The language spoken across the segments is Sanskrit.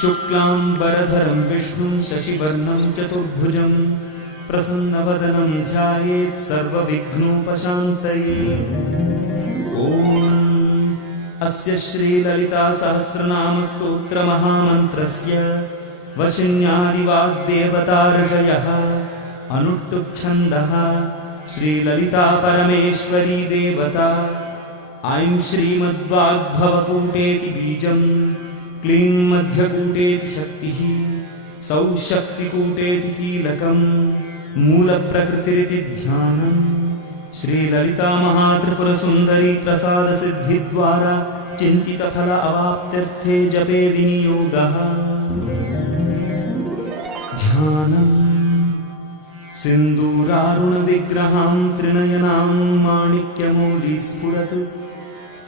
शुक्लांबरधरं विष्णुं शशिवर्णं चतुर्भुजं प्रसन्नवदनं ध्यायेत् सर्वविघ्नोपशान्तये। अस्य श्रीललितासहस्रनामस्तोत्रमहामन्त्रस्य वशिन्यादिवाग्देवता ऋषयः अनुष्टुप्छन्दः श्रीललिता परमेश्वरी देवता। ऐं श्रीमद्वाग्भवकूटेति बीजं, क्लीं मध्यकूटेति शक्तिः, सौः शक्तिकूटेति कीलकं, मूलप्रकृतिरिति ध्यानम्। श्रीललिता महात्रिपुरसुन्दरी प्रसादसिद्धिद्वारा चिन्तितफल अवाप्त्यर्थे जपे विनियोगः। ध्यानम्। सिन्दूरारुणविग्रहां त्रिनयनां माणिक्यमौलिस्फुरत्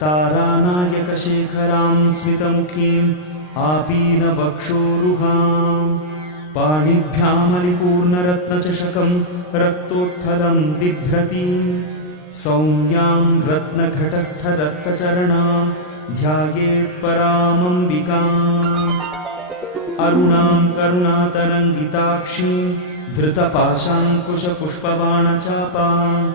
तारानायकशेखरां स्मितमुखीम् आपीनवक्षोरुहां, पाणिभ्यामलिपूर्णरत्नचषकं रक्तोत्फलं बिभ्रतीं, सौम्यां रत्नघटस्थरक्तचरणां ध्यायेत्परामम्बिकाम्। अरुणां करुणातरङ्गिताक्षीं धृतपाशाङ्कुशपुष्पबाणचापाम्,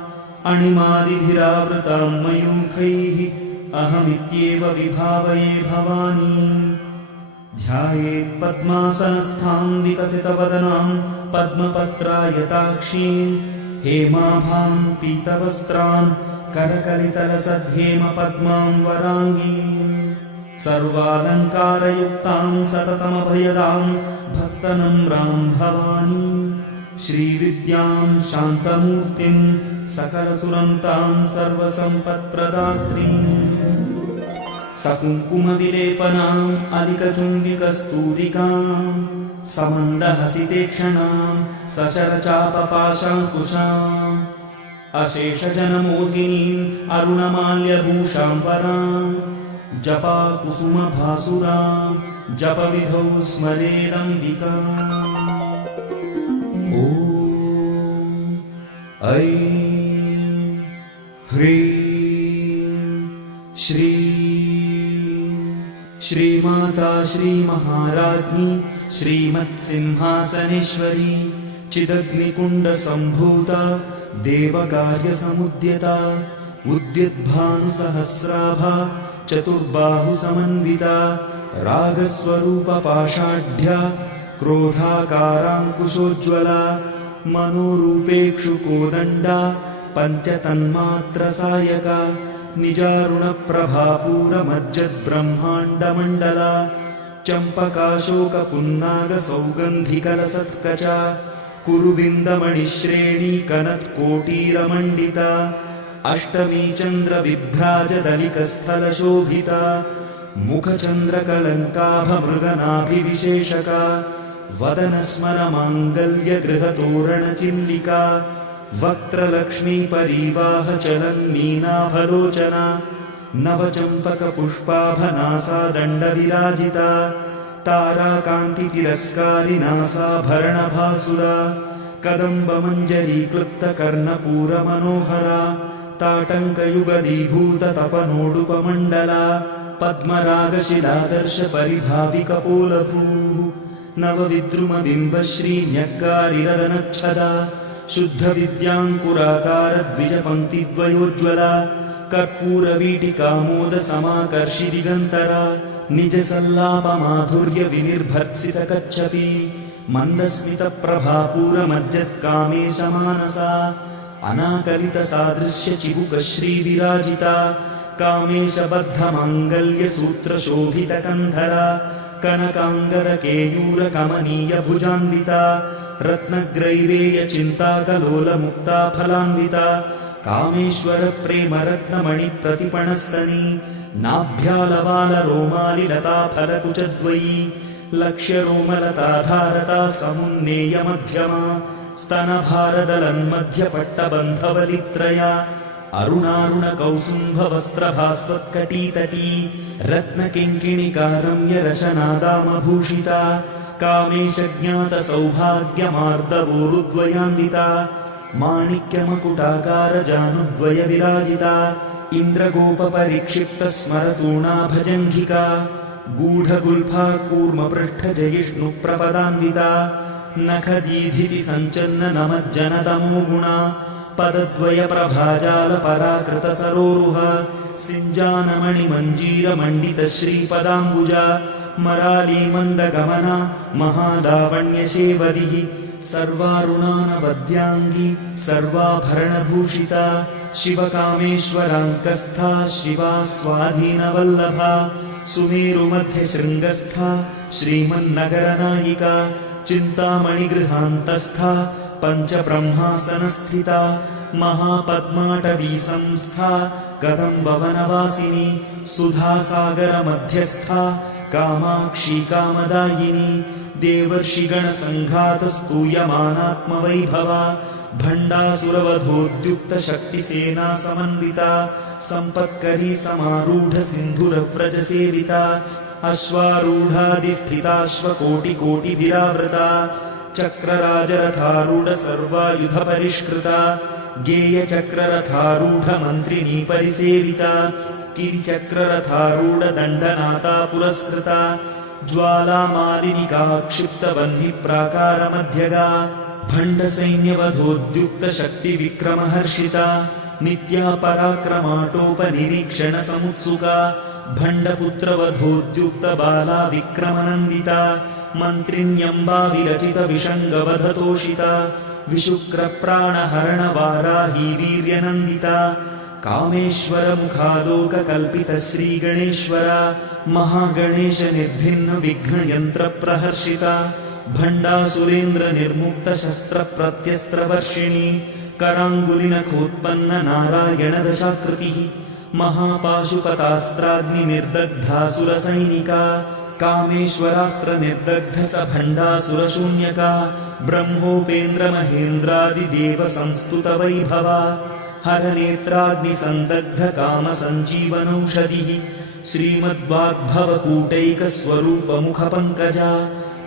अणिमादिभिरावृतां मयूखैः अहमित्येव विभावये भवानीम्। ध्यायेत् पद्मासनस्थां विकसितवदनां पद्मपत्रायताक्षीं, हेमाभां पीतवस्त्रां करकलितलसद्धेमपद्मां वराङ्गीं, सर्वालङ्कारयुक्तां सततमभयदां भक्तनम्रां भवानीं, श्रीविद्यां शान्तमूर्तिं सकलसुरन्तां सर्वसम्पत्प्रदात्रीं, सकुङ्कुमविलेपनाम् अधिकचुम्बिकस्तूरिकां, समन्दहसितेक्षणां सशरचापपाशाङ्कुशाम्, अशेषजनमोहिनीम् अरुणमाल्यभूषां वरां, जपाकुसुमभासुरां जपविधौ स्मरेदम्बिकाम्। ॐ ऐं ह्रीं श्रीं श्रीमाता श्रीमहाराज्ञी श्रीमत्सिंहासनेश्वरी चिदग्निकुण्डसम्भूता देवकार्यसमुद्यता, उद्युद्भानुसहस्राभा चतुर्बाहुसमन्विता, रागस्वरूपपाषाढ्या क्रोधाकाराङ्कुशोज्ज्वला, मनोरूपेक्षुकोदण्डा पञ्चतन्मात्रसायका, निजारुणप्रभापूरमज्जद्ब्रह्माण्डमण्डला, चम्पकाशोकपुन्नागसौगन्धिकलसत्कचा, कुरुविन्दमणिश्रेणी कनत्कोटीरमण्डिता, अष्टमी चन्द्रविभ्राजदलिकस्थलशोभिता, मुखचन्द्रकलङ्काभमृगनाभिविशेषका, वदनस्मरमाङ्गल्यगृहतोरणचिल्लिका, वक्त्रलक्ष्मीपरीवाहचलन्मीनाभलोचना, नवचम्पकपुष्पाभनासादण्डविराजिता, ताराकान्तितिरस्कारिनासाभरणभासुरा, कदम्बमञ्जरीक्लुप्तकर्णपूरमनोहरा, ताटङ्कयुगलीभूततपनोडुपमण्डला, पद्मरागशिलादर्शपरिभाविकपोलभूः, नवविद्रुमबिम्बश्रीन्यक्कारिरदनच्छदा, शुद्धविद्याङ्कुराकारद्विजपङ्क्तिद्वयोज्ज्वला, कर्पूरवीटिकामोदसमाकर्षिदिगन्तरा, निजसल्लापमाधुर्यविनिर्भर्त्सितकच्छपी, मन्दस्मितप्रभापूरमज्जत्कामेशमानसा, अनाकलितसादृश्यचिबुकश्रीविराजिता, कामेशबद्धमाङ्गल्यसूत्रशोभितकन्धरा, कनकाङ्गदकेयूरकमनीयभुजान्विता, रत्नग्रैवेयचिन्ताकलोलमुक्ता फलान्विता, कामेश्वरप्रेमरत्नमणिप्रतिपणस्तनी, नाभ्यालवालरोमालिलताफलकुचद्वयी, लक्ष्यरोमलताधारता समुन्नेयमध्यमा, स्तनभारदलन्मध्यपट्टबन्धवलित्रया, अरुणारुणकौसुम्भवस्त्रभास्वत्कटीतटी, रत्नकिङ्किणिकारम्यरशनादामभूषिता, कामेशज्ञातसौभाग्यमार्दवोरुद्वयान्विता, माणिक्यमकुटाकारजानुद्वयविराजिता, इन्द्रगोपपरिक्षिप्तस्मरतूणा भजङ्घिका गूढगुल्फा कूर्मपृष्ठजयिष्णुप्रपदान्विता नखदीधिति सञ्चन्न नमज्जनतमो गुणा पदद्वयप्रभाजालपराकृतसरोरुह सिञ्जानमणिमञ्जीरमण्डितश्रीपदाम्बुजा मरालीमन्दगमना महादावण्यशेवदिः सर्वारुणानवद्याङ्गी सर्वाभरणभूषिता शिवकामेश्वराङ्कस्था शिवा स्वाधीनवल्लभा सुमेरुमध्यशृङ्गस्था श्रीमन्नगरनायिका चिन्तामणिगृहान्तस्था पञ्चब्रह्मासनस्थिता महापद्माटवी संस्था कदम्बवनवासिनी सुधासागरमध्यस्था कामाक्षी कामदायिनी देवर्षिगणसङ्घातस्तूयमानात्मवैभवा भण्डासुरवधोद्युक्तशक्तिसेना समन्विता सम्पत्करी समारूढसिन्धुरव्रजसेविता अश्वारूढाधिष्ठिताश्वकोटिकोटिभिरावृता चक्रराजरथारूढ सर्वायुधपरिष्कृता गेयचक्ररथारूढमन्त्रिणी परिसेविता गिरिचक्ररथारूढदण्डनाथा पुरस्कृता ज्वालामालिनिका क्षिप्तवह्निप्राकारमध्यगा भण्डसैन्यवधोद्युक्तशक्तिविक्रमहर्षिता नित्या पराक्रमाटोपनिरीक्षणसमुत्सुका भण्डपुत्रवधोद्युक्तबाला विक्रमनन्दिता मन्त्रिण्यम्बा विरचितविषङ्गवधतोषिता विशुक्रप्राणहरणवाराही वीर्यनन्दिता कामेश्वरमुखालोककल्पितश्रीगणेश्वरा महागणेशनिर्भिन्नविघ्नयन्त्रप्रहर्षिता भण्डासुरेन्द्रनिर्मुक्तशस्त्रप्रत्यस्त्रवर्षिणी कराङ्गुलिनखोत्पन्ननारायणदशाकृतिः महापाशुपतास्त्राग्निनिर्दग्धासुरसैनिका कामेश्वरास्त्रनिर्दग्धसभण्डासुरशून्यका ब्रह्मोपेन्द्रमहेन्द्रादिदेवसंस्तुतवैभवा हरनेत्राग्निसन्दग्धकामसञ्जीवनौषधिः श्रीमद्वाग्भवकूटैकस्वरूपमुखपङ्कजा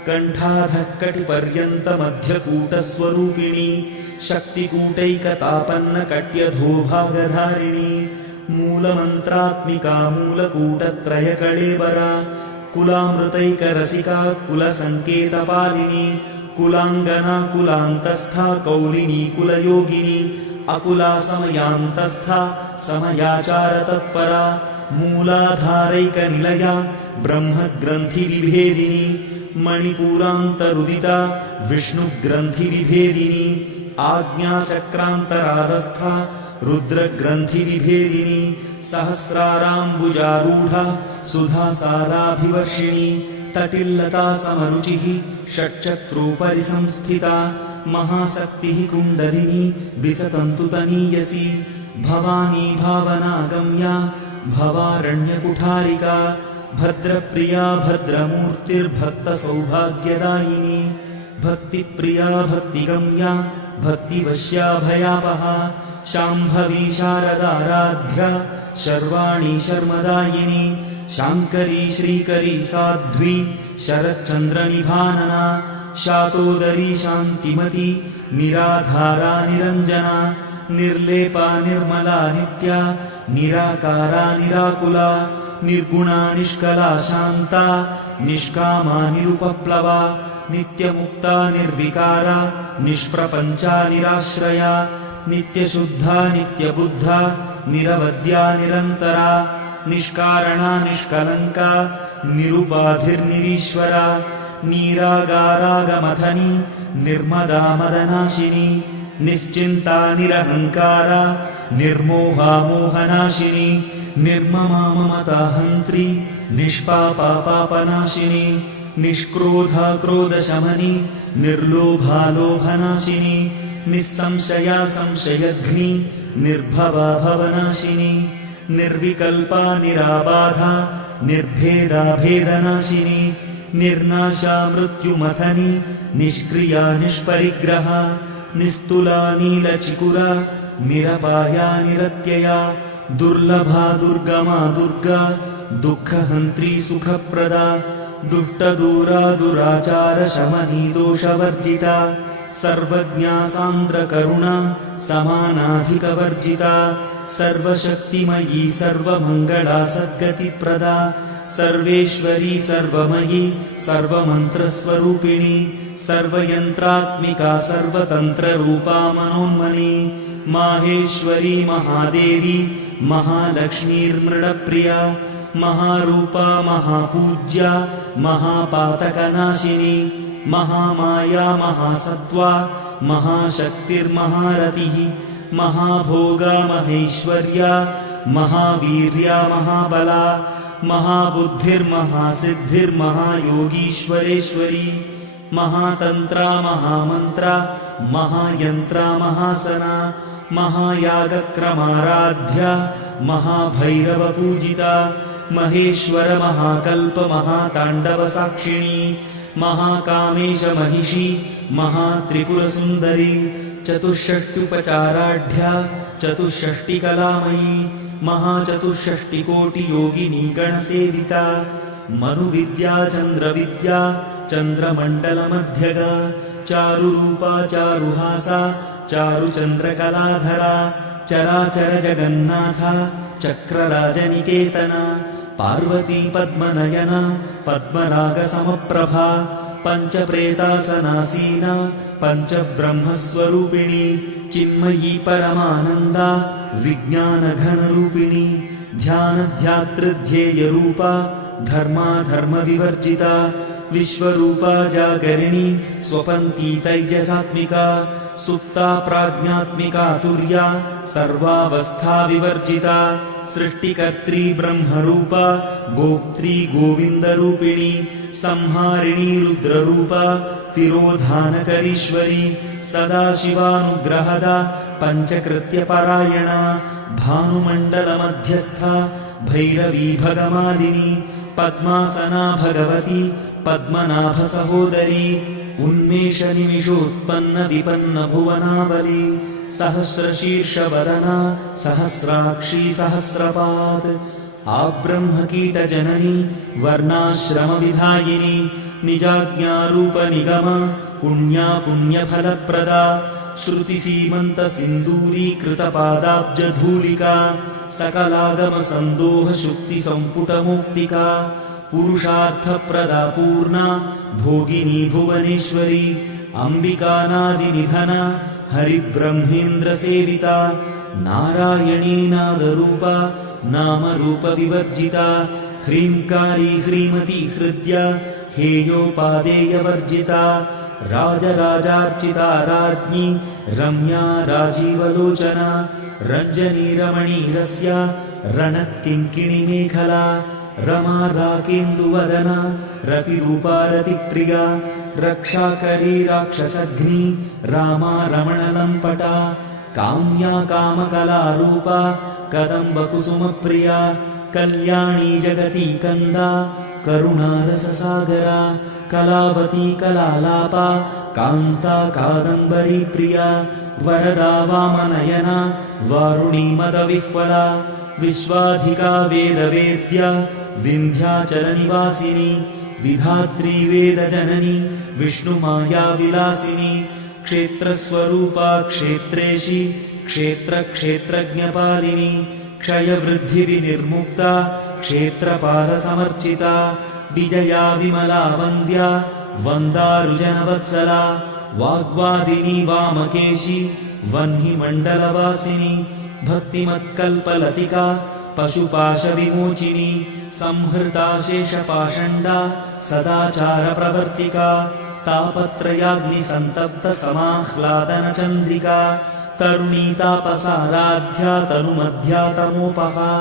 कण्ठाधःकटिपर्यन्तमध्यकूटस्वरूपिणी शक्तिकूटैकतापन्नकट्यधोभागधारिणी मूलमन्त्रात्मिका मूलकूटत्रयकळेबरा कुलामृतैकरसिका कुलसङ्केतपालिनी कुलाङ्गना कुलान्तस्था कौलिनी कुलयोगिनी अकुला समयान्तस्था समयाचारतत्परा मूलाधारैकनिलया ब्रह्मग्रन्थिविभेदिनी मणिपूरान्तरुदिता विष्णुग्रन्थिविभेदिनी आज्ञाचक्रान्तरादस्था रुद्रग्रन्थिविभेदिनी सहस्राराम्बुजारूढा सुधासाराभिवर्षिणी तटिल्लता समरुचिः षट्चक्रोपरि संस्थिता महाशक्तिः कुण्डलिनी विसतन्तुतनीयसी भवानी भावनागम्या भवारण्यकुठारिका भद्रप्रिया भद्रमूर्तिर्भक्तसौभाग्यदायिनी भक्तिप्रिया भक्तिगम्या भक्तिवश्या भयावहा शाम्भवी शारदाराध्या शर्वाणी शर्मदायिनी शाङ्करी श्रीकरी साध्वी शरच्चन्द्रनिभानना शातोदरी शान्तिमती निराधारा निरञ्जना निर्लेपा निर्मला नित्या निराकारा निराकुला निर्गुणा निष्कला शान्ता निष्कामा निरुपप्लवा नित्यमुक्ता निर्विकारा निष्प्रपञ्चा निराश्रया नित्यशुद्धा नित्यबुद्धा निरवद्या निरन्तरा निष्कारणा निष्कलङ्का निरुपाधिर्निरीश्वरा नीरागारागमथनी निर्मदा मदनाशिनी निश्चिन्ता निरहङ्कारा निर्मोहा मोहनाशिनी निर्ममा ममताहन्त्री निष्पापा पापनाशिनी निष्क्रोधा क्रोधशमनी निर्लोभा लोभनाशिनी निस्संशया संशयघ्नी निर्भवा भवनाशिनी निर्विकल्पा निराबाधा निर्भेदा भेदनाशिनी निर्नाशा मृत्युमथनी निष्क्रिया निष्परिग्रहा निस्तुला नीलचिकुरा निरपाया निरत्यया दुर्लभा दुर्गमा दुर्गा दुःखहन्त्री सुखप्रदा दुष्टदूरा दुराचारशमनी दोषवर्जिता सर्वज्ञा सान्द्रकरुणा समानाधिकवर्जिता सर्वशक्तिमयी सर्वमङ्गला सद्गतिप्रदा सर्वेश्वरी सर्वमयी सर्वमन्त्रस्वरूपिणी सर्वयन्त्रात्मिका सर्वतन्त्ररूपा मनोन्मनी माहेश्वरी महादेवी महालक्ष्मीर्मृडप्रिया महारूपा महापूज्या महापातकनाशिनी महामाया महासत्त्वा महाशक्तिर्महारतिः महाभोगा महेश्वर्या महावीर्या महाबला महाबुद्धिर्महासिद्धिर्महायोगीश्वरेश्वरी महातन्त्रा महामन्त्रा महायन्त्रा महासना महायागक्रमाराध्या महाभैरवपूजिता महेश्वर महाकल्प महाताण्डवसाक्षिणी महाकामेश महिषी महात्रिपुरसुन्दरी चतुष्षष्ट्युपचाराढ्या चतुष्षष्टिकलामयी महाचतुष्षष्टिकोटियोगिनी गणसेविता मनुविद्या चन्द्रविद्या चन्द्रमण्डलमध्यगा चारुरूपा चारुहासा चारुचन्द्रकलाधरा चराचर जगन्नाथा चक्रराजनिकेतना पार्वती पद्मनयना पद्मरागसमप्रभा पञ्चप्रेतासनासीना पञ्चब्रह्मस्वरूपिणी चिन्मयी परमानन्दा विज्ञानघनरूपिणी ध्यानध्यातृध्येयरूपा धर्माधर्मविवर्जिता विश्वरूपा जागरिणी स्वपन्ती तैजसात्मिका सुप्ता प्राज्ञात्मिका तुर्या सर्वावस्था विवर्जिता सृष्टिकर्त्री ब्रह्मरूपा गोप्त्री गोविन्दरूपिणी संहारिणी रुद्ररूपा तिरोधानकरीश्वरी सदाशिवानुग्रहदा पञ्चकृत्यपरायणा भानुमण्डलमध्यस्था भैरवी भगमालिनी पद्मासना भगवती पद्मनाभसहोदरी उन्मेषनिमिषोत्पन्न विपन्न भुवनावली सहस्रशीर्षवदना सहस्राक्षी सहस्रपात् आब्रह्मकीटजननी वर्णाश्रमविधायिनी निजाज्ञारूपनिगमा पुण्या पुण्यफलप्रदा श्रुतिसीमन्तसिन्दूरीकृतपादाब्जधूलिका सकलागमसन्दोहशुक्तिसम्पुटमौक्तिका पुरुषार्थप्रदा पूर्णा भोगिनी भुवनेश्वरी अम्बिकानादिनिधना हरिब्रह्मेन्द्रसेविता नारायणी नादरूपा नामरूपविवर्जिता ह्रीङ्कारी ह्रीमती हृद्या हेयोपादेयवर्जिता राजराजार्चिता राज्ञी रम्या राजीवलोचना रञ्जनी रमणीरस्या रणत्किङ्किणीमेखला रमा राकेन्दुवदना रतिरूपा रतिप्रिया रक्षाकरी राक्षसघ्नी रामा रमणलम्पटा काम्या कामकलारूपा कदम्बकुसुमप्रिया कल्याणी जगती कन्दा करुणारससागरा कलावती कलालापा कान्ता कादम्बरी प्रिया वरदा वामनयना वारुणी मदविह्वला विश्वाधिका वेदवेद्या विन्ध्याचलनिवासिनी विधात्री वेदजननी विष्णुमायाविलासिनी क्षेत्रस्वरूपा क्षेत्रेशी क्षेत्रक्षेत्रज्ञपालिनी क्षयवृद्धिविनिर्मुक्ता क्षेत्रपालसमर्चिता विजया विमला वन्द्या वन्दारुजनवत्सला वाग्वादिनी वामकेशी वह्निमण्डलवासिनी भक्तिमत्कल्पलतिका पशुपाशविमोचिनी संहृता शेषपाषण्डा सदाचारप्रवर्तिका तापत्रयाग्निसन्तप्तसमाह्लादनचन्द्रिका तरुणी तापसाराध्या तनुमध्यातमोपहा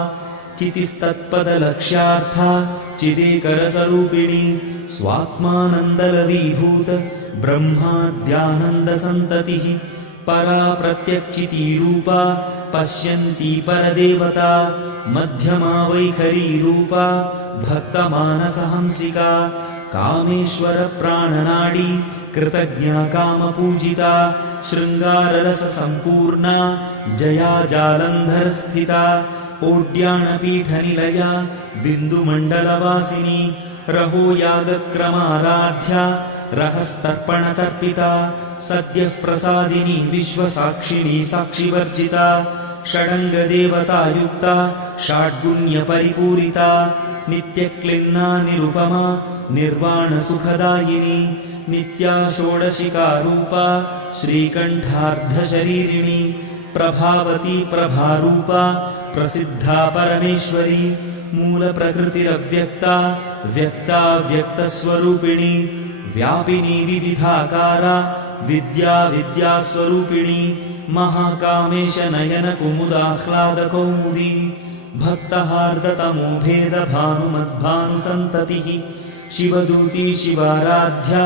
चितिस्तत्पदलक्ष्यार्था चिदेकरसरूपिणी स्वात्मानन्दलवीभूत ब्रह्माद्यानन्दसन्ततिः परा प्रत्यक्षितीरूपा पश्यन्ती परदेवता मध्यमा वैखरीरूपा भक्तमानसहंसिका कामेश्वरप्राणनाडी कृतज्ञा कामपूजिता शृङ्गाररससम्पूर्णा जया जालन्धरस्थिता ओड्याणपीठनिलया बिन्दुमण्डलवासिनी रहो यागक्रमाराध्या रहस्तर्पणतर्पिता सद्यः प्रसादिनी विश्वसाक्षिणी साक्षिवर्जिता षडङ्गदेवतायुक्ता षाड्गुण्यपरिपूरिता नित्यक्लिन्ना निरुपमा निर्वाणसुखदायिनी नित्या षोडशिकारूपा श्रीकण्ठार्धशरीरिणी प्रभावती प्रभारूपा प्रसिद्धा परमेश्वरी मूलप्रकृतिरव्यक्ता व्यक्ता व्यक्तस्वरूपिणी व्यापिनी विविधाकारा विद्या विद्यास्वरूपिणी महाकामेश नयन कुमुदाह्लादकौमुदी भक्तहार्दतमो भेदभानुमद्भानुसन्ततिः शिवदूती शिवाराध्या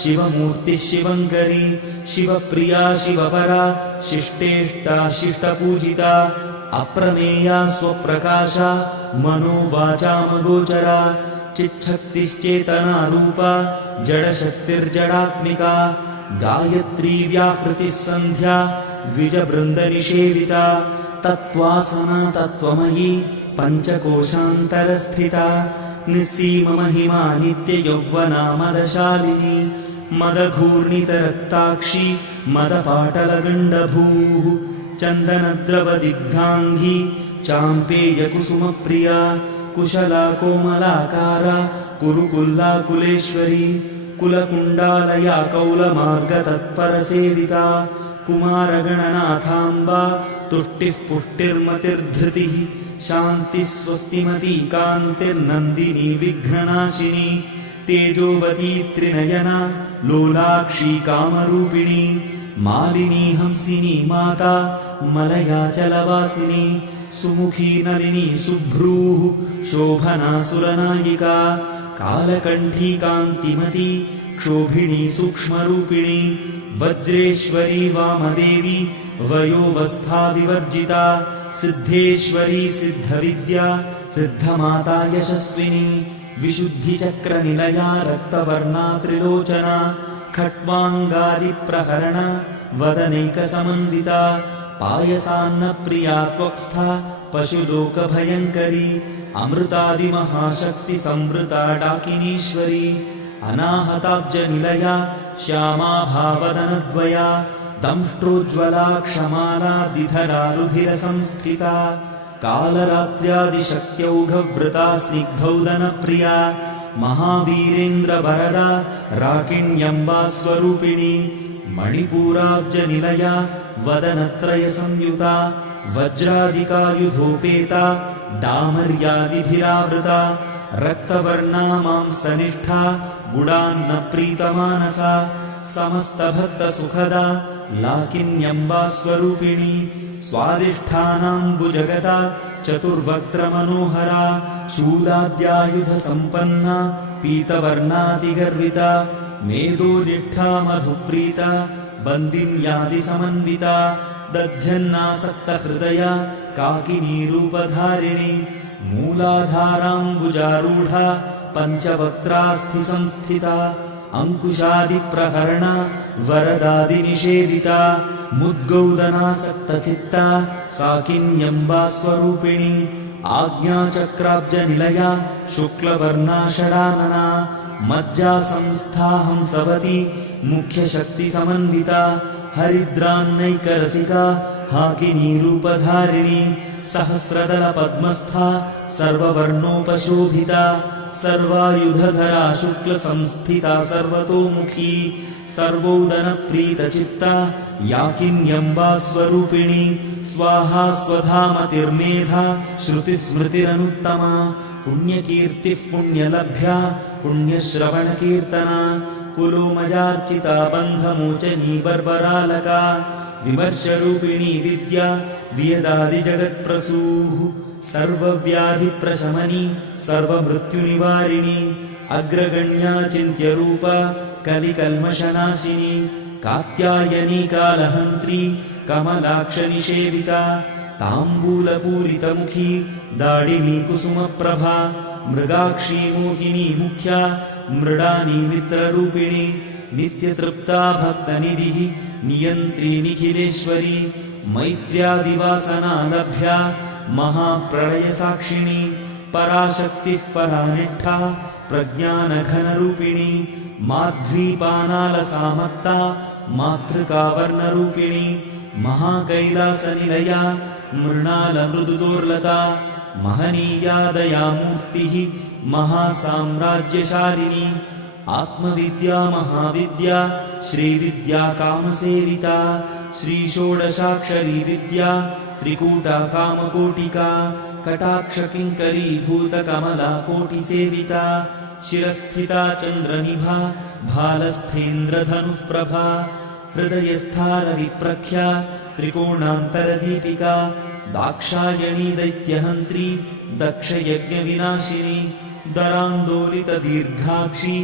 शिवमूर्तिः शिवङ्करी शिवप्रिया शिवपरा शिष्टेष्टा शिष्टपूजिता अप्रमेया स्वप्रकाशा मनोवाचामगोचरा चिच्छक्तिश्चेतनारूपा जडशक्तिर्जडात्मिका गायत्री व्याहृतिः सन्ध्या द्विजबृन्दनिषेविता तत्त्वासना तत्त्वमयी पञ्चकोशान्तरस्थिता निस्सीममहिमा नित्ययौवना मदशालिनी मदघूर्णितरक्ताक्षी मदपाटलगण्डभूः चन्दनद्रवदिग्धाङ्गी चाम्पेयकुसुमप्रिया कुशला कोमलाकारा कुरुकुल्लाकुलेश्वरी कुलकुण्डालया कौलमार्गतत्परसेविता कुमारगणनाथाम्बा तुष्टिः पुष्टिर्मतिर्धृतिः शान्तिः स्वस्तिमती कान्तिर्नन्दिनी विघ्ननाशिनी तेजोवती त्रिनयना लोलाक्षी कामरूपिणी मालिनी हंसिनी माता मलयाचलवासिनी सुमुखी नलिनी सुभ्रूः शोभना सुरनायिका कालकण्ठी कान्तिमती क्षोभिणी सूक्ष्मरूपिणी वज्रेश्वरी वामदेवी वयोवस्था विवर्जिता सिद्धेश्वरी सिद्धविद्या सिद्धमाता यशस्विनी विशुद्धिचक्रनिलया रक्तवर्णा त्रिलोचना खट्वाङ्गादिप्रहरणा वदनैकसमन्विता पायसान्नप्रिया त्वक्स्था पशुलोकभयङ्करी अमृतादिमहाशक्तिसंवृता डाकिनीश्वरी अनाहताब्जनिलया श्यामा भावदनद्वया दंष्ट्रोज्ज्वला क्षमाला दिधरा रुधिरसंस्थिता कालरात्र्यादिशक्त्यौघवृता स्निग्धौदनप्रिया महावीरेन्द्रवरदा राकिण्यम्बा स्वरूपिणी मणिपूराब्जनिलया वदनत्रयसंयुता वज्रादिकायुधोपेता डामर्यादिभिरावृता रक्तवर्णा मांसनिष्ठा गुडान्नप्रीतमानसा समस्तभक्तसुखदा लाकिन्यम्बा स्वरूपिणी स्वादिष्ठानाम्बुजगता चतुर्वक्त्रमनोहरा शूलाद्यायुधसम्पन्ना पीतवर्णातिगर्विता मेदोनिष्ठा मधुप्रीता बन्दिन्यादिसमन्विता दध्यन्नासक्तहृदया काकिनीरूपधारिणी मूलाधाराम्बुजारूढा पञ्चवक्त्रास्थिसंस्थिता अङ्कुशादिप्रहरणा वरदादिनिषेविता मुद्गौदनासक्तचित्ता साकिन्यम्बा स्वरूपिणी आज्ञाचक्राब्जनिलया शुक्लवर्णा षडानना मज्जासंस्था हंसवती मुख्यशक्तिसमन्विता हरिद्रान्नैकरसिका हाकिनीरूपधारिणी सहस्रदलपद्मस्था सर्ववर्णोपशोभिता सर्वायुधधरा शुक्लसंस्थिता सर्वतोमुखी सर्वोदनप्रीतचित्ता याकिन्यम्बा स्वरूपिणी स्वाहा स्वधामतिर्मेधा श्रुतिस्मृतिरनुत्तमा पुण्यकीर्तिः पुण्यलभ्या पुण्यश्रवणकीर्तना पुलोमजार्चिता बन्धमोचनी बर्बरालका विमर्शरूपिणी विद्या वियदादिजगत्प्रसूः सर्वव्याधिप्रशमनी सर्वमृत्युनिवारिणी अग्रगण्या चिन्त्यरूपा कलिकल्मषनाशिनी कात्यायनी कालहन्त्री कमलाक्षनिषेविता ताम्बूलपूरितमुखी दाडिनी कुसुमप्रभा मृगाक्षी मोहिनी मुख्या मृडानी मित्ररूपिणी नित्यतृप्ता भक्तनिधिः नियन्त्री निखिलेश्वरी मैत्र्यादिवासना लभ्या महाप्रलयसाक्षिणी पराशक्तिः परानिष्ठा प्रज्ञानघनरूपिणी माध्वीपानालसामत्ता मातृकावर्णरूपिणी महाकैलासनिलया मृणालमृदुदोर्लता महनीया दयामूर्तिः महासाम्राज्यशालिनी आत्मविद्या महाविद्या श्रीविद्या कामसेविता श्रीषोडशाक्षरी विद्या त्रिकूटा कामकोटिका कटाक्षकिङ्करीभूतकमला कोटिसेविता शिरस्थिता चन्द्रनिभा भालस्थेन्द्रधनुःप्रभा हृदयस्थारविप्रख्या त्रिकोणान्तरदीपिका दाक्षायणी दैत्यहन्त्री दक्षयज्ञविनाशिनी दरान्दोलितदीर्घाक्षी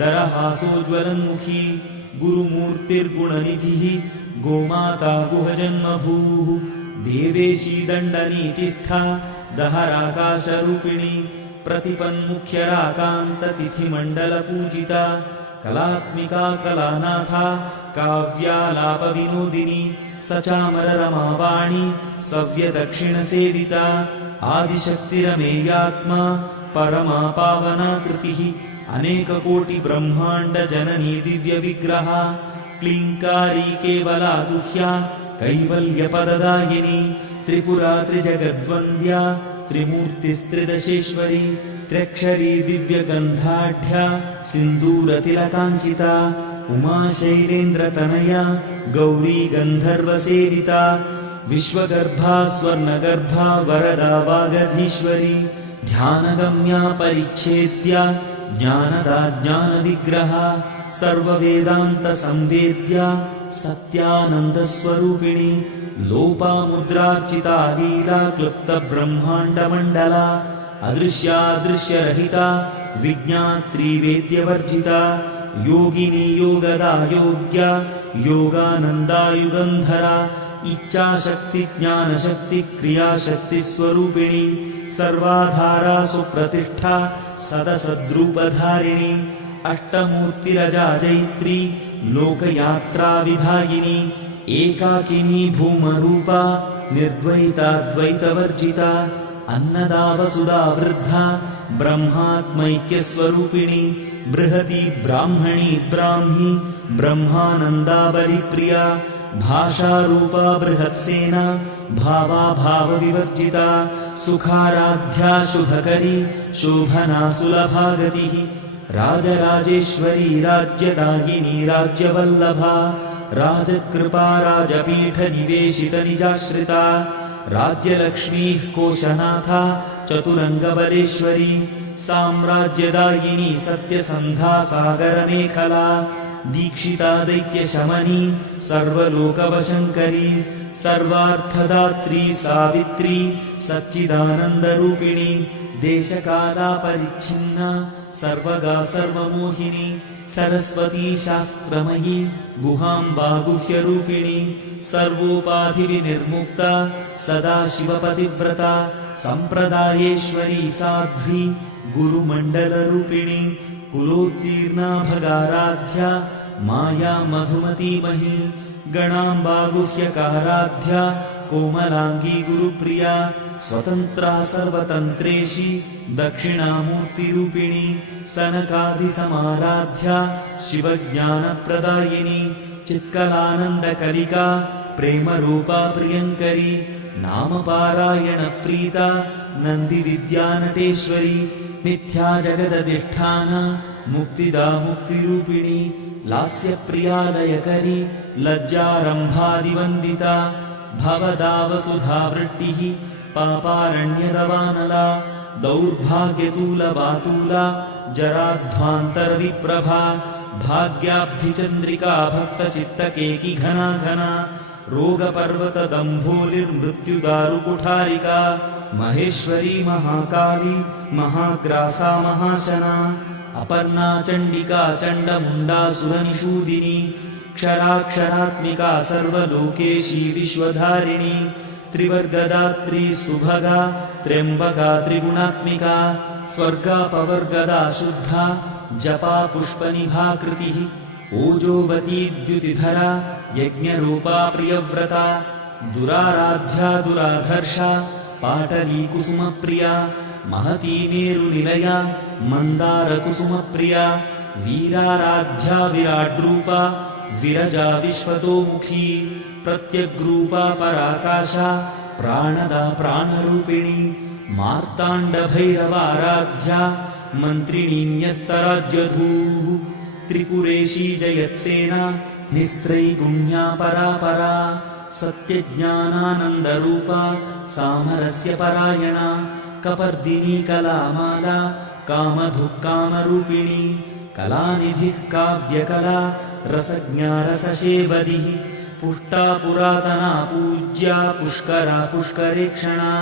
दरहासोज्ज्वलन्मुखी गुरुमूर्तिर्गुणनिधिः गोमाता गुहजन्मभूः देवेशी दण्डनीतिस्था दहराकाशरूपिणी प्रतिपन्मुख्यराकान्ततिथिमण्डलपूजिता कलात्मिका कलानाथा काव्यालापविनोदिनी सचामररमावाणी सव्यदक्षिणसेविता आदिशक्तिरमेयात्मा परमा पावना कृतिः अनेककोटिब्रह्माण्डजननी दिव्यविग्रहा क्लीङ्कारी केवला गुह्या कैवल्यपददायिनी त्रिपुरा त्रिजगद्वन्द्या त्रिमूर्तिस्त्रिदशेश्वरी त्र्यक्षरी दिव्यगन्धाढ्या सिन्दूरतिलकाञ्चिता उमाशैलेन्द्रतनया गौरी गन्धर्वसेविता विश्वगर्भा स्वर्णगर्भा वरदा वागधीश्वरी ध्यानगम्या परिच्छेद्या ज्ञानदा ज्ञानविग्रहा सर्ववेदान्तसंवेद्या सत्यानन्दस्वरूपिणी लोपामुद्रार्चिता लीला क्लुप्तब्रह्माण्डमण्डला अदृश्यादृश्यरहिता विज्ञात्री वेद्यवर्जिता योगिनी योगदा योग्या योगानन्दा युगन्धरा इच्छाशक्ति ज्ञानशक्ति क्रियाशक्तिस्वरूपिणी सर्वाधारा सुप्रतिष्ठा सदसद्रूपधारिणी अष्टमूर्तिरजा जैत्री लोकयात्राविधायिनी एकाकिनी भूमरूपा निर्द्वैताद्वैतवर्जिता अन्नदा वसुधा वृद्धा ब्रह्मात्मैक्यस्वरूपिणी बृहती ब्राह्मणी ब्राह्मी ब्रह्मानन्दा बलिप्रिया भाषारूपा बृहत्सेना भावा भावविवर्जिता सुखाराध्या शुभकरी शोभना सुलभा गतिः राजराजेश्वरी राज्यदायिनी राज्यवल्लभा राजकृपा राजपीठनिवेशितनिजाश्रिता राज्यलक्ष्मीः कोशनाथा चतुरङ्गबलेश्वरी साम्राज्यदायिनी सत्यसन्धा सागरमेखला दीक्षिता दैत्यशमनी सर्वलोकवशङ्करी सर्वार्थदात्री सावित्री सच्चिदानन्दरूपिणी देशकालापरिच्छिन्ना सर्वगा सर्वमोहिनी सरस्वती शास्त्रमयी गुहाम्बा गुह्यरूपिणी सर्वोपाधिविनिर्मुक्ता सदा शिवपतिव्रता सम्प्रदायेश्वरी साध्वी गुरुमण्डलरूपिणी कुलोत्तीर्णा भगाराध्या माया मधुमतीमही गणाम्बा गुह्यकाराध्या कोमलाङ्गी गुरुप्रिया स्वतन्त्रा सर्वतन्त्रेशी दक्षिणामूर्तिरूपिणी सनकादिसमाराध्या शिवज्ञानप्रदायिनी चित्कलानन्दकलिका प्रेमरूपा प्रियङ्करी नामपारायणप्रीता नन्दिविद्यानटेश्वरी मिथ्या जगदधिष्ठाना मुक्तिदा मुक्तिरूपिणी लास्यप्रियालयकरी लज्जारम्भादिवन्दिता भवदा वसुधावृष्टिः पापारण्यदवानला दौर्भाग्यतूलवातूला जराध्वान्तरविप्रभा भाग्याब्धिचन्द्रिका भक्तचित्तकेकी घना घना रोगपर्वतदम्भोलिर्मृत्युदारुकुठारिका महेश्वरी महाकाली महाग्रासा महाशना अपर्णा चण्डिका चण्डमुण्डासुरनिषूदिनी क्षराक्षरात्मिका सर्वलोकेशी विश्वधारिणी त्रिवर्गदात्री सुभगा त्र्यम्बका त्रिगुणात्मिका स्वर्गापवर्गदा शुद्धा जपा पुष्पनिभा कृतिः ओजोवती द्युतिधरा यज्ञरूपा प्रियव्रता दुराराध्या दुराधर्षा पाटली कुसुमप्रिया महती मेरुनिलया मन्दारकुसुमप्रिया वीराराध्या विराड्रूपा विरजा विश्वतोमुखी प्रत्यग्रूपा पराकाशा प्राणदा प्राणरूपिणी मार्ताण्डभैरवाराध्या मन्त्रिणी न्यस्तराज्यधूः त्रिपुरेशी जयत्सेना निस्त्रैगुण्या परापरा सत्यज्ञानानन्दरूपा सामरस्य परायणा कपर्दिनी कलामाला कामधुक्कामरूपिणी कलानिधिः काव्यकला रसज्ञा रसशेवदिः पुष्टा पुरातना पूज्या पुष्करा पुष्करेक्षणा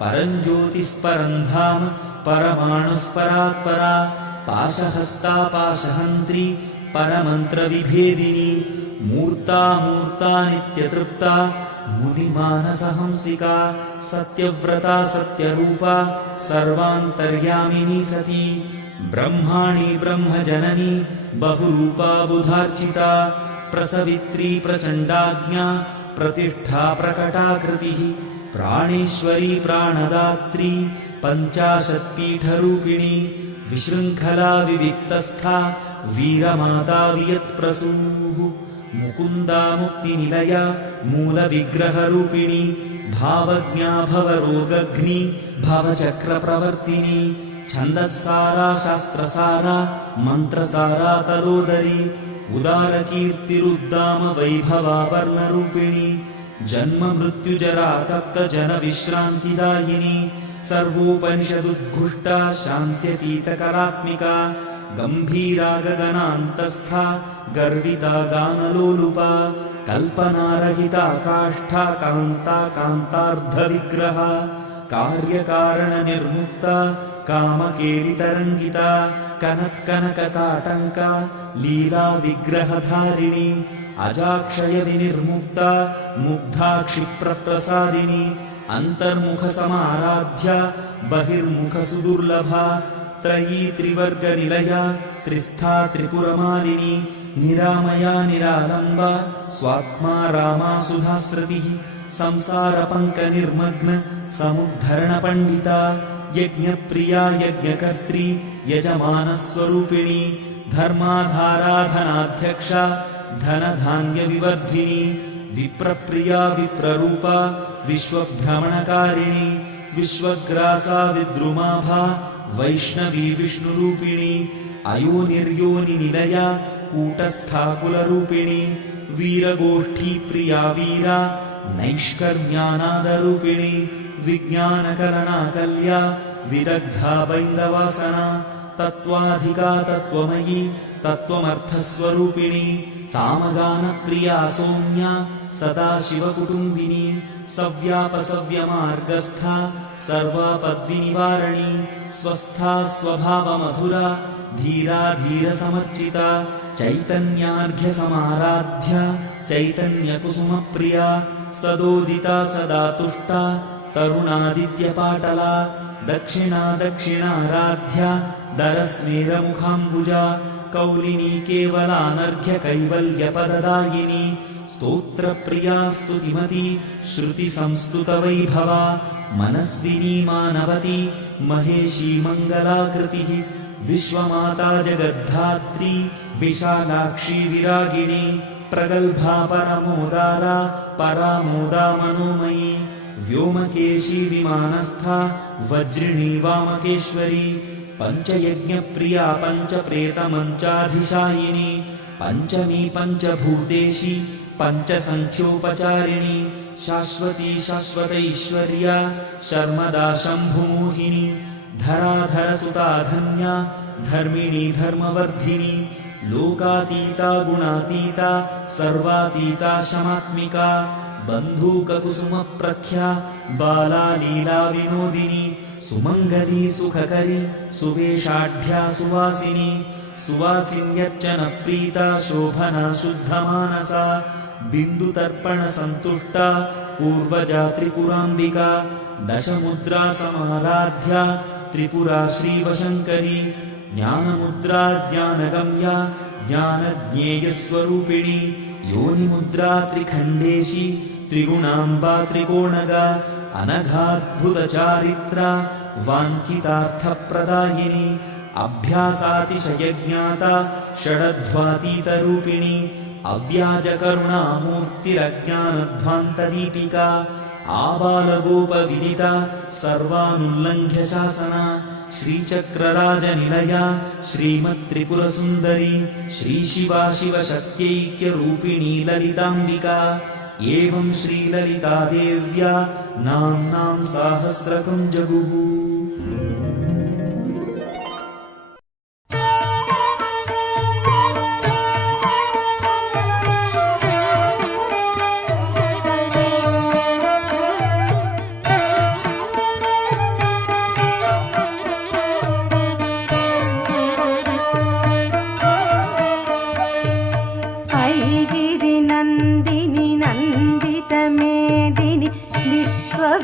परञ्ज्योतिः परन्धाम परमाणुः परात्परा पाशहस्ता पाशहन्त्री परमन्त्रविभेदिनी मूर्ता मूर्ता नित्यतृप्ता मुनिमानसहंसिका सत्यव्रता सत्यरूपा सर्वान्तर्यामिनी सती ब्रह्माणि ब्रह्मजननी बहुरूपा बुधार्चिता प्रसवित्री प्रचण्डाज्ञा प्रतिष्ठा प्रकटाकृतिः प्राणेश्वरी प्राणदात्री पञ्चाशत्पीठरूपिणी विशृङ्खला विविक्तस्था वीरमाता वियत्प्रसूः मुकुन्दा मुक्तिनिलया मूलविग्रहरूपिणी भावज्ञा भवरोगघ्नी भवचक्रप्रवर्तिनी छन्दस्सारा शास्त्रसारा मन्त्रसारा तलोदरी उदारकीर्तिरुद्दाम वैभवा वर्णरूपिणी जन्म मृत्युजरा तप्तजनविश्रान्तिदायिनी सर्वोपनिषदुद्घुष्टा शान्त्यतीतकलात्मिका गम्भीरा गगनान्तस्था गर्विता गानलोलुपा कल्पनारहिता काष्ठा कान्ता कान्तार्धविग्रहा कार्यकारणनिर्मुक्ता कामकेलितरङ्गिता कनत्कनकताटङ्का लीला विग्रहधारिणी अजाक्षयविनिर्मुक्ता मुग्धा क्षिप्रप्रसादिनी अन्तर्मुखसमाराध्या बहिर्मुखसुदुर्लभा त्रयी त्रिवर्गनिलया त्रिस्था त्रिपुरमालिनी निरामया निरालम्बा स्वात्मा रामा सुधास्रतिः संसारपङ्कनिर्मग्न समुद्धरणपण्डिता यज्ञप्रिया यज्ञकर्त्री यजमानस्वरूपिणी धर्माधाराधनाध्यक्षा धनधान्यविवर्धिनी विप्रप्रिया विप्ररूपा विश्वभ्रमणकारिणी विश्वग्रासा विद्रुमाभा वैष्णवी विष्णुरूपिणी अयोनिर्योनिनिलया कूटस्था कुलरूपिणी वीरगोष्ठी प्रिया वीरा नैष्कर्म्यानादरूपिणी विज्ञानकलना कल्या विदग्धा बैन्दवासना तत्त्वाधिका तत्त्वमयी तत्त्वमर्थस्वरूपिणी सामगानप्रिया सौम्या सदा शिवकुटुम्बिनी सव्यापसव्यमार्गस्था सर्वापद्विनिवारणी स्वस्था स्वभावमधुरा धीरा धीरसमर्चिता चैतन्यार्घ्यसमाराध्या चैतन्यकुसुमप्रिया सदोदिता सदा तुष्टा तरुणादित्यपाटला दक्षिणा दक्षिणाराध्या दरस्मेरमुखाम्बुजा कौलिनी केवलानर्घ्यकैवल्यपददायिनी स्तोत्रप्रिया स्तुतिमती श्रुतिसंस्तुतवैभवा मनस्विनी मानवती महेशी मङ्गलाकृतिः विश्वमाता जगद्धात्री विशालाक्षी विरागिणी प्रगल्भा परमोदारा परामोदा मनोमयी व्योमकेशी विमानस्था वज्रिणी वामकेश्वरी पञ्चयज्ञप्रिया पञ्चप्रेतमञ्चाधिशायिनी पञ्चमी पञ्चभूतेशी पञ्चसङ्ख्योपचारिणी शाश्वती शाश्वतैश्वर्या शर्मदा शम्भुमोहिनी धराधरसुता धन्या धर्मिणी धर्मवर्धिनी लोकातीता गुणातीता सर्वातीता शमात्मिका बन्धूककुसुमप्रख्या बाला लीला विनोदिनी सुमङ्गली सुखकरी सुवेशाढ्या सुवासिनी सुवासिन्यर्चनप्रीता शोभना शुद्धमानसा बिन्दुतर्पणसन्तुष्टा पूर्वजा त्रिपुराम्बिका दशमुद्रा समाराध्या त्रिपुरा श्रीवशङ्करी ज्ञानमुद्रा ज्ञानगम्या ज्ञानज्ञेयस्वरूपिणी योनिमुद्रा त्रिखण्डेशी त्रिगुणाम्बा त्रिकोणगा अनघाद्भुतचारित्रा वाञ्छितार्थप्रदायिनी अभ्यासातिशयज्ञाता षडध्वातीतरूपिणी अव्याजकरुणामूर्तिरज्ञानध्वान्तदीपिका आबालगोपविदिता सर्वानुल्लङ्घ्य शासना श्रीचक्रराजनिलया श्रीमत्त्रिपुरसुन्दरी श्रीशिवा शिवशक्त्यैक्यरूपिणी ललिताम्बिका एवं श्रीललितादेव्या नाम्नां साहस्रकं जगुः।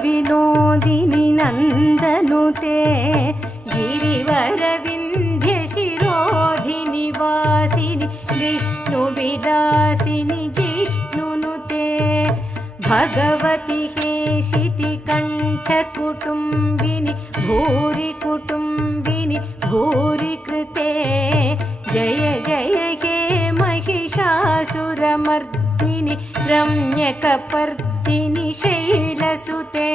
विनोदिनि नन्दनुते गिरिवरविन्ध्य शिरोधिनि वासिनि विष्णुविलासिनि जिष्णुनुते भगवति हेशिति कण्ठकुटुम्बिनि भूरि कुटुम्बिनि भूरि कृते जय जय हे महिषासुरमर्दिनि रम्यकपर्दिनि शैलसुते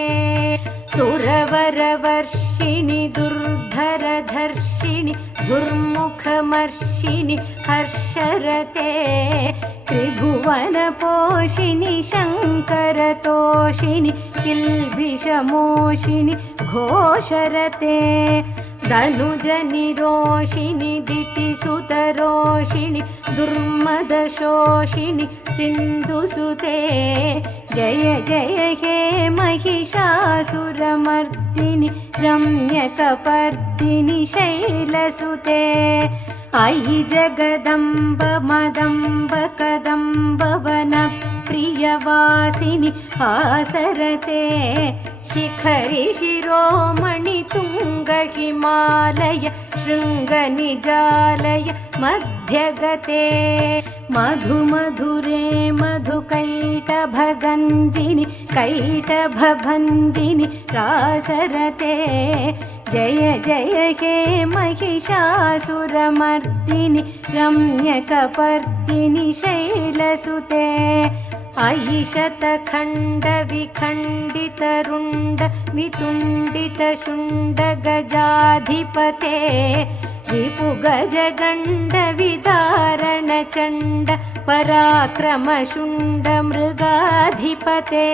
सुरवरवर्षिणि दुर्धरधर्षिणि दुर्मुखमर्षिणि हर्षरते त्रिभुवनपोषिणि शङ्करतोषिणि किल्बिषमोषिणि घोषरते धनुजनिरोषिणि दितिसुतरोषिणि दुर्मदशोषिणि सिन्धुसुते जय जय हे महिषासुरमर्दिनि रम्यकपर्दिनि शैलसुते अयि जगदम्ब मदम्ब कदम्ब वनप्रियवासिनि आसरते शिखरि शिरोमणि तुङ्ग हिमालय शृङ्गनिजालय मध्यगते मधुमधुरे मधुकैटभगञ्जिनि कैटभभञ्जिनि रासरते जय जय हे महिषासुरमर्दिनि रम्यकपर्दिनि शैलसुते अयि शतखण्डविखण्डितरुण्ड वितुण्डितशुण्ड गजाधिपते रिपुगजगण्डविदारणचण्ड पराक्रमशुण्ड मृगाधिपते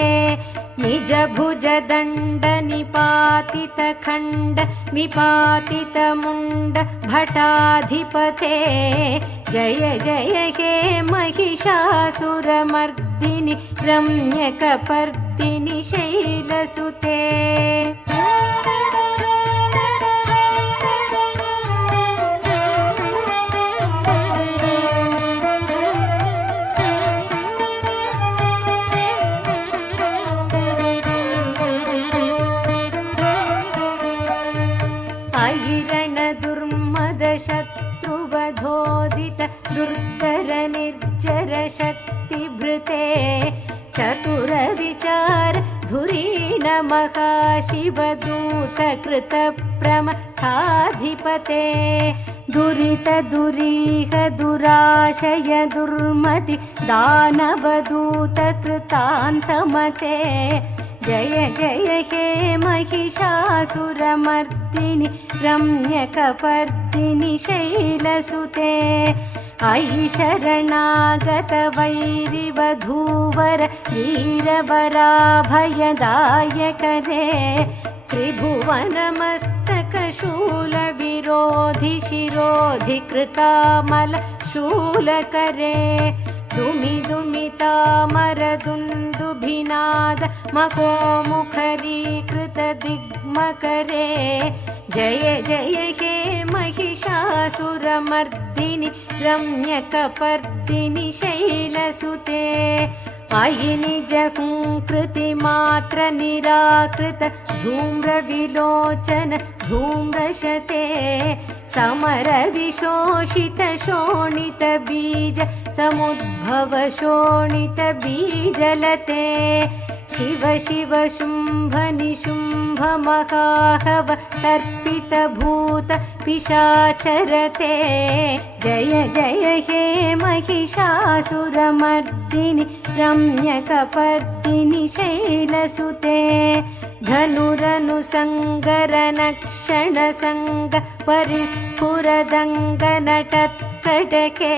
निजभुजदण्ड निपातितखण्ड विपातितमुण्ड भटाधिपते जय जय हे महिषासुरमर्दिनि रम्यकपर्दिनि शैलसुते शत्रुवधोदित दुर्धर निर्जर शक्तिभृते चतुरविचार धुरीण महाशिवदूत कृतप्रमथाधिपते दुरित दुरीह दुराशय दुर्मति दानवदूत कृतान्तमते जय जय हे महिषासुरमर्दिनि रम्यकपर्दिनि शैलसुते अयि शरणागत वैरिवधूवर वीरवराभयदायकरे त्रिभुवनमस्तकशूलविरोधि शिरोधि कृतामल शूलकरे दुमि दुमितामरदुन्दुभिनाद मकोमुखरीकृत दिग्मकरे जय जय हे महिषासुरमर्दिनि रम्यकपर्दिनि शैलसुते अयि निजहुङ्कृतिमात्र निराकृत धूम्रविलोचन धूम्रशते समरविशोषित शोणित बीज समुद्भव शोणित बीजलते शिव शिव शुम्भ निशुम्भ महाहव तर्पित भूत पिशाचरते जय जय हे महिषासुरमर्दिनि रम्यकपर्दिनि शैलसुते धनुरनुसङ्गरनक्षणसङ्ग परिस्फुरदङ्गनटत्कडके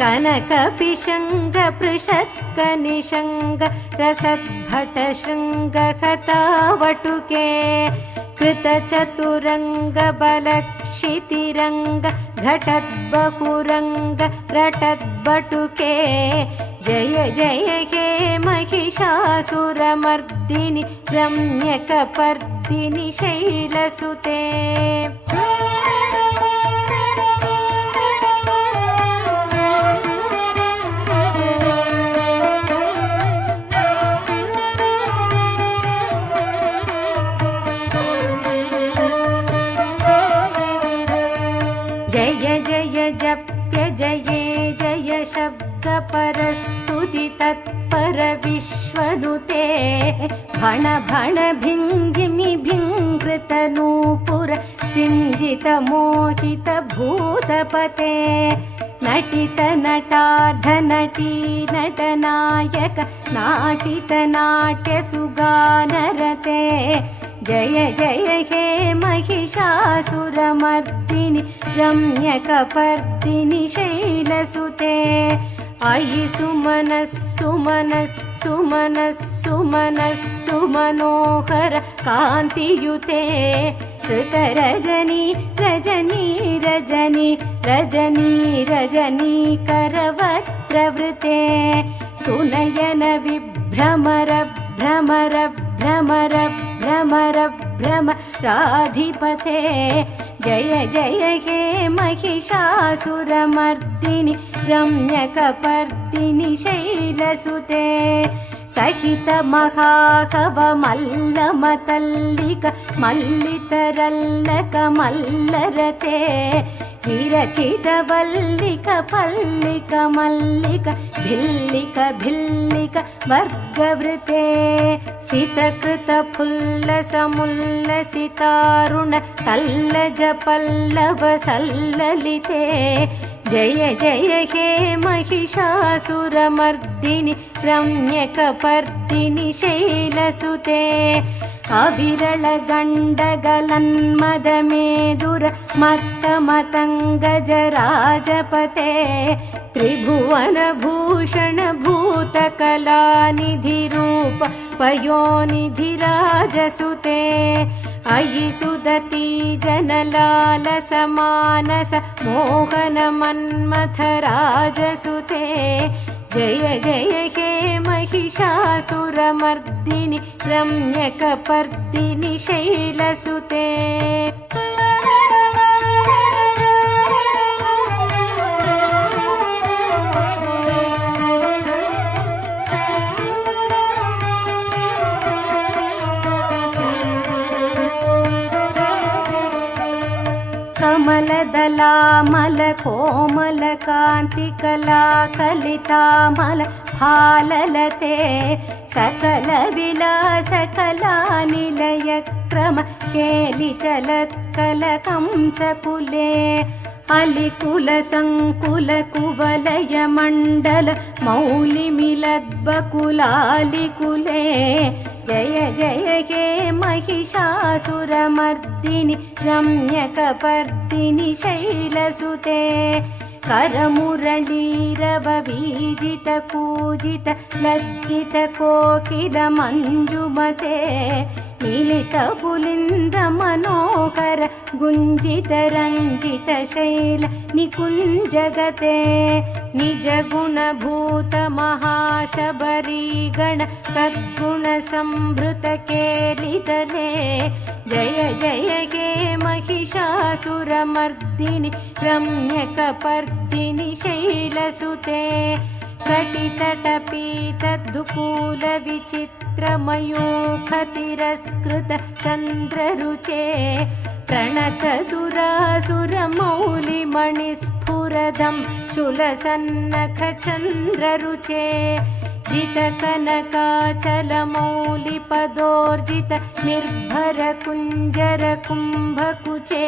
कनकपिशङ्गपृषत्कनिशङ्ग रसद्भटशृङ्गकथावटुके कृतचतुरङ्गबलक्षितिरङ्ग घटद्बहुरङ्ग रटद्बटुके जय जय हे महिषासुरमर्दिनि रम्यकपर्दिनि शैलसुते जय जय जप्य जये जय शब्दपरस्तुति तत्पर विश्वनुते भण भण भिङ्गिमि भिङ्कृतनूपुर सिञ्जित मोहित भूतपते नटित नटार्ध नटी नटनायक नाटित नाट्य सुगानरते जय जय हे महिषासुरमर्दिनि रम्यकपर्दिनि शैलसुते अयि सुमनः सुमनः सुमनः सुमनः सुमनोहर कान्तियुते श्रुतरजनी रजनी रजनी रजनी रजनी करवक्त्रवृते सुनयन विभ्रमर भ्रमर भ्रमर भ्रमर भ्रमराधिपते जय जय हे महिषासुरमर्दिनि रम्यकपर्दिनि शैलसुते सहित महाहव मल्लमतल्लिक मल्लितरल्लक मल्लरते विरचित वल्लिक पल्लिक मल्लिक भिल्लिक भिल्लिक वर्गवृते सितकृत फुल्लसमुल्लसितारुण तल्लज पल्लव सल्ललिते जय जय हे महिषासुरमर्दिनि रम्यकपर्दिनि शैलसुते अविरल गण्डगलन्मदमेदुर मत्तमतङ्गजराजपते त्रिभुवनभूषण भूतकलानिधिरूप पयोनिधिराजसुते अयि सुदती जनलालसमानस मोहनमन्मथराजसुते जय जय हे महिषासुरमर्दिनि रम्यकपर्दिनि शैलसुते कमलदलामल कोमल कान्तिकला कलितामल फाललते सकल विलास कला निलय क्रम केलिचलत्कल कंसकुले अलिकुल संकुल कुवलय मण्डल मौलिमिलद्बकुलालिकुले जय जय हे महिषासुरमर्दिनि रम्यकपर्दिनि शैलसुते करमुरळीरव बीजित कूजित लज्जित कोकिल मञ्जुमते मिलित पुलिन्द मनोहर गुञ्जित रञ्जित शैल निकुञ्जगते निज गुणभूत महाशबरीगण सद्गुण संभृत केलितले जय जय हे महिषासुरमर्दिनि रम्यकपर्दिनि शैलसुते कटितटपीतद्दुकूल विचित्रमयूखतिरस्कृत चन्द्ररुचे प्रणत सुरासुरमौलिमणिस्फुरदं शूलसन्नख चन्द्ररुचे जितकनकाचलमौलिपदोर्जित निर्भर कुञ्जर कुम्भकुचे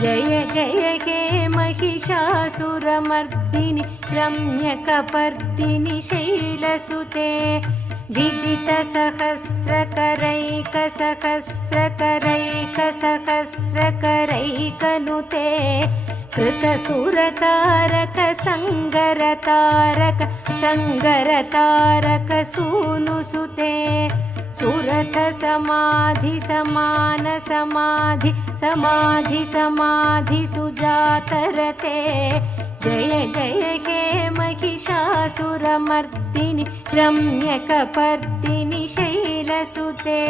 जय जय हे महिषासुरमर्दिनि रम्यकपर्दिनि शैलसुते विजितसहस्रकरैकसहस्रकरैकसहस्रकरैकनुते कृतसुरतारक संगरतारक संगरतारक सूनुसुते सुरथ समाधि समान समाधि समाधि समाधि सुजातरते जय जय हे महिषासुरमर्दिनि रम्यकपर्दिनि शैलसुते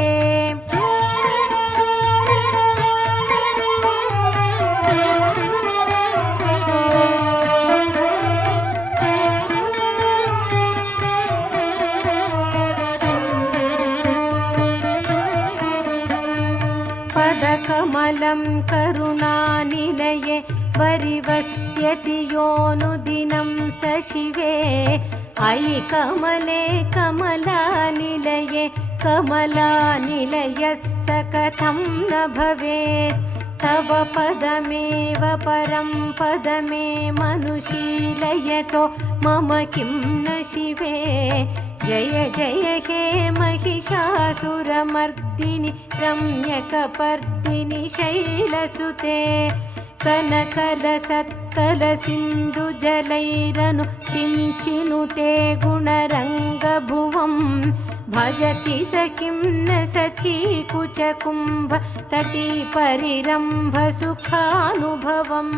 पदकमलं करुणानिलये परिवस्यति योऽनुदिनं स शिवे अयि कमले कमलानिलये कमलानिलयः स कथं न भवेत् तव पदमेव परं पदमे मनुशीलयतो मम किं न शिवे जय जय हे महिषासुरमर्दिनि रम्यकपर्दिनि शैलसुते कनकलसत्कलसिन्धुजलैरनु सिञ्चिनुते गुणरङ्गभुवं भजति स किं न सचीकुचकुम्भ तटीपरिरम्भसुखानुभवम्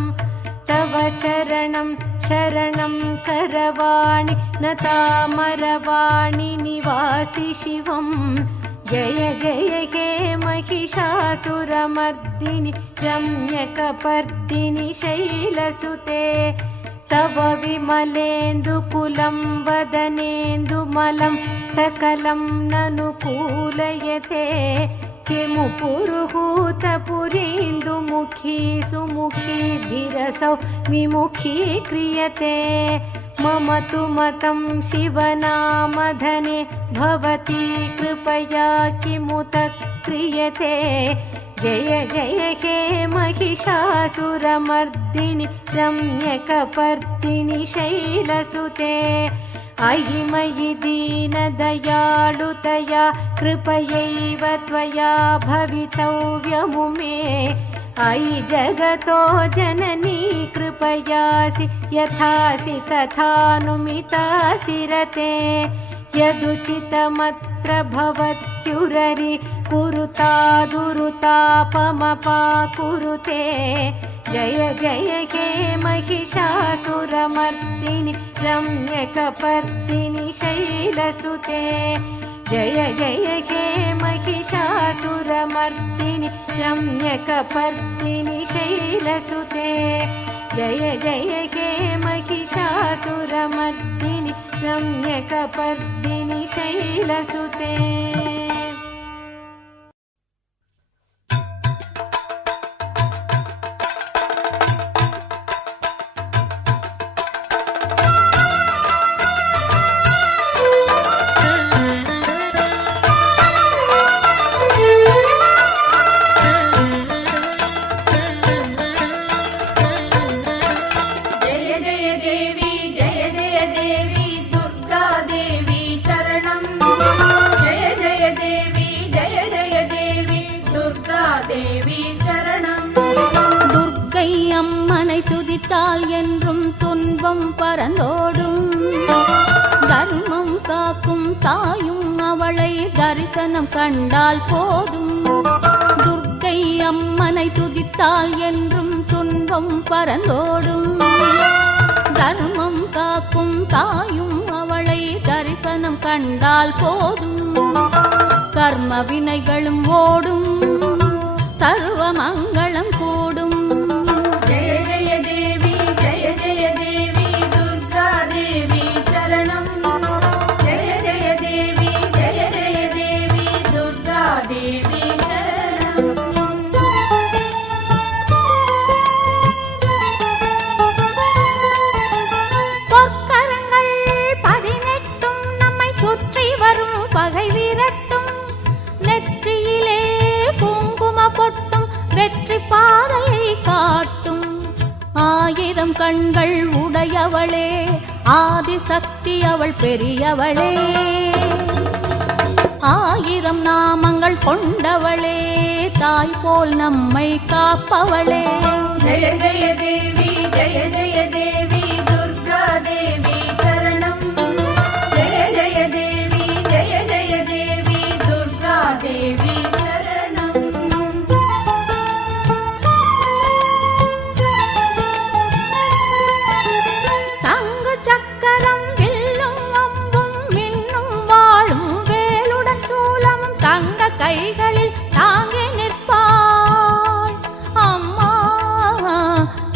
तव चरणं शरणं करवाणि न तामरवाणि निवासि शिवम् जय जय हे महिषासुरमर्दिनि रम्यकपर्दिनि शैलसुते तव विमलेन्दुकुलं वदनेन्दुमलं सकलं ननुकूलयते किमु पुरुहूतपुरीन्दुमुखी सुमुखीभिरसौ विमुखी क्रियते मम तु मतं शिवनामधने भवती कृपया किमुत क्रियते जय जय हे महिषासुरमर्दिनि रम्यकपर्दिनि शैलसुते अयि मयि दीनदयाळुतया कृपयैव त्वया भवितव्यमुमे अयि जगतो जननी कृपयासि यथासि तथानुमितासि रते यदुचितमत्र भवत्युररि कुरुतादुरुतापमपाकुरुते जय जय हे महिषासुरमर्दिनि रम्यकपर्दिनि शैलसुते जय जय हे महिषासुरमर्दिनि रम्यकपर्दिनि शैलसुते जय जय हे महिषासुरमर्दिनि रम्यकपर्दिनि शैलसुते என்றும் துன்பம் பறந்தோடும் தர்மம் காக்கும் தாயும் அவளை தரிசனம் கண்டால் போதும் துர்க்கை அம்மனை துதித்தால் என்றும் துன்பம் பறந்தோடும் தர்மம் காக்கும் தாயும் அவளை தரிசனம் கண்டால் போதும் கர்ம வினைகளும் ஓடும் சர்வ மங்களம் கூடும் வெற்றி பாதையை காட்டும் ஆயிரம் கண்கள் உடையவளே ஆதிசக்தி அவள் பெரியவளே ஆயிரம் நாமங்கள் கொண்டவளே தாய் போல் நம்மை காப்பவளே ஜெய ஜெய தேவி ஜெய ஜெய தேவி துர்கா தேவி சரணம் ஜெய ஜெய தேவி ஜெய ஜெய தேவி துர்கா தேவி சரணம் சங்கு சக்கரம் வில்லும் அம்பும் மின்னும் வாளும் வேலுடன் சூலமும் தங்க கைகளில் தாங்கி நிற்பாள் அம்மா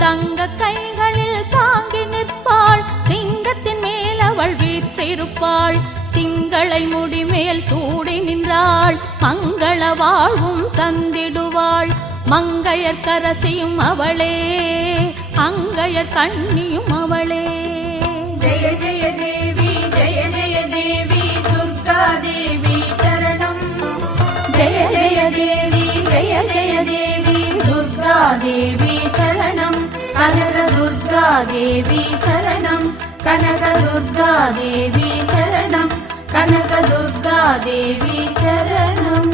தங்க கைகளில் தாங்கி நிற்பாள் சிங்கத்தின் மேல் அவள் வீற்றிருப்பாள் திங்களை முடிமேல் சூடி நின்றாள் மங்கள வாழ்வும் தந்திடுவாள் மங்கையர் கரசியும் அவளே அங்கையர் கண்ணியும் அவளே ஜெய ஜெய தேவி ஜெய ஜெய தேவி துர்கா தேவி சரணம் ஜெய ஜெய தேவி ஜெய ஜெய தேவி துர்கா தேவி சரணம் கனக துர்கா தேவி சரணம் கனக துர்கா தேவி சரணம் கனக துர்கா தேவி சரணம்